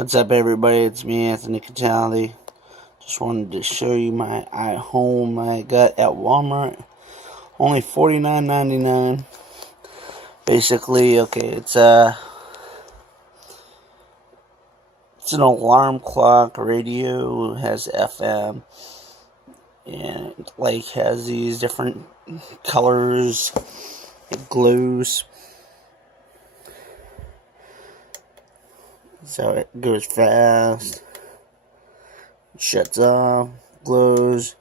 What's up, everybody? It's me, Anthony Cataldi. Just wanted to show you my iHome I got at Walmart. Only $49.99. Basically, okay, it's an alarm clock radio. It has FM, and it has these different colors. It glows, so it goes fast. Shuts off, glows,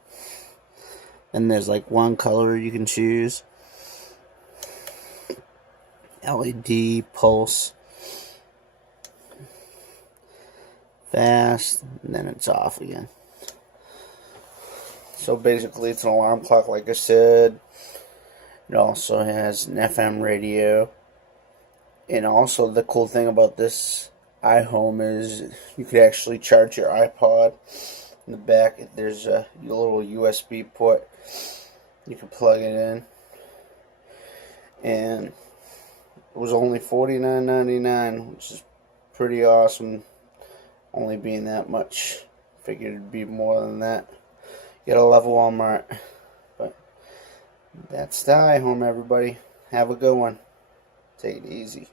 and there's one color you can choose. LED, pulse, fast, and then it's off again. So basically it's an alarm clock, like I said. It also has an FM radio. And also the cool thing about this iHome is you could actually charge your iPod. In the back there's a little USB port. You can plug it in. And it was only $49.99, which is pretty awesome, only being that much. Figured it'd be more than that. You gotta love Walmart. But that's the iHome, everybody. Have a good one. Take it easy.